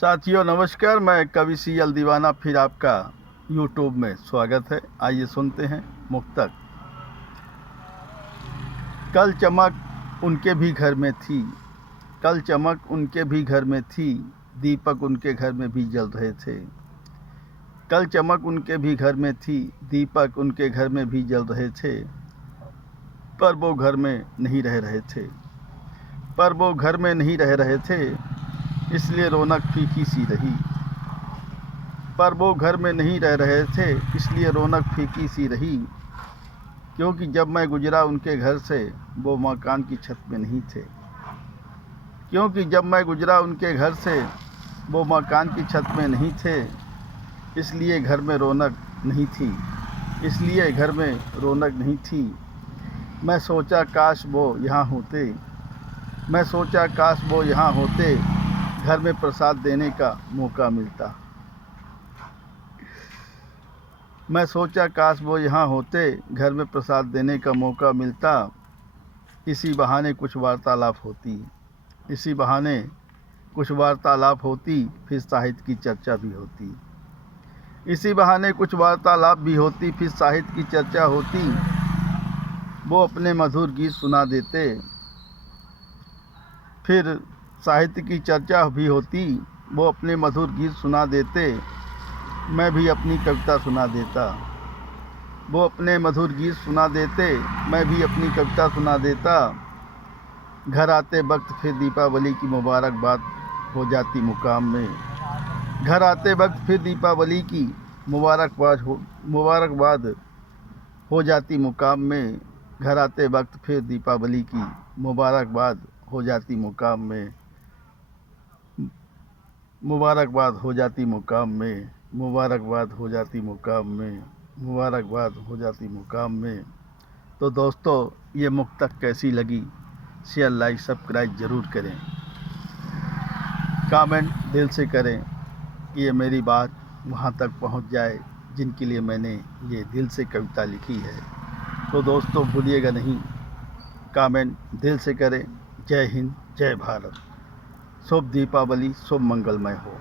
साथियों नमस्कार, मैं कवि सीएल दीवाना फिर आपका यूट्यूब में स्वागत है। आइए सुनते हैं मुक्तक। कल चमक उनके भी घर में थी, कल चमक उनके भी घर में थी, दीपक उनके घर में भी जल रहे थे। कल चमक उनके भी घर में थी, दीपक उनके घर में भी जल रहे थे, पर वो घर में नहीं रह रहे थे। पर वो घर में नहीं रह रहे थे, इसलिए रौनक फीकी सी रही। पर वो घर में नहीं रह रहे थे, इसलिए रौनक फीकी सी रही। क्योंकि जब मैं गुजरा उनके घर से, वो मकान की छत में नहीं थे। क्योंकि जब मैं गुजरा उनके घर से, वो मकान की छत में नहीं थे, इसलिए घर में रौनक नहीं थी। इसलिए घर में रौनक नहीं थी। मैं सोचा काश वो यहाँ होते, मैं सोचा काश वो यहाँ होते, घर में प्रसाद देने का मौका मिलता। मैं सोचा काश वो यहाँ होते, घर में प्रसाद देने का मौका मिलता। इसी बहाने कुछ वार्तालाप होती, इसी बहाने कुछ वार्तालाप होती, फिर साहित्य की चर्चा भी होती। इसी बहाने कुछ वार्तालाप भी होती, फिर साहित्य की चर्चा होती। वो अपने मधुर गीत सुना देते, फिर साहित्य की चर्चा भी होती। वो अपने मधुर गीत सुना देते, मैं भी अपनी कविता सुना देता। वो अपने मधुर गीत सुना देते, मैं भी अपनी कविता सुना देता। घर आते वक्त फिर दीपावली की मुबारकबाद हो जाती मुकाम में। घर आते वक्त फिर दीपावली की मुबारकबाद हो जाती मुकाम में। घर आते वक्त फिर दीपावली की मुबारकबाद हो जाती मुकाम में। मुबारकबाद हो जाती मुकाम में, मुबारकबाद हो जाती मुकाम में, मुबारकबाद हो जाती मुकाम में। तो दोस्तों, ये मुक्तक कैसी लगी, शेयर लाइक सब्सक्राइब ज़रूर करें। कमेंट दिल से करें कि ये मेरी बात वहाँ तक पहुँच जाए जिनके लिए मैंने ये दिल से कविता लिखी है। तो दोस्तों भूलिएगा नहीं, कमेंट दिल से करें। जय हिंद, जय भारत। शुभ दीपावली, शुभ मंगलमय हो।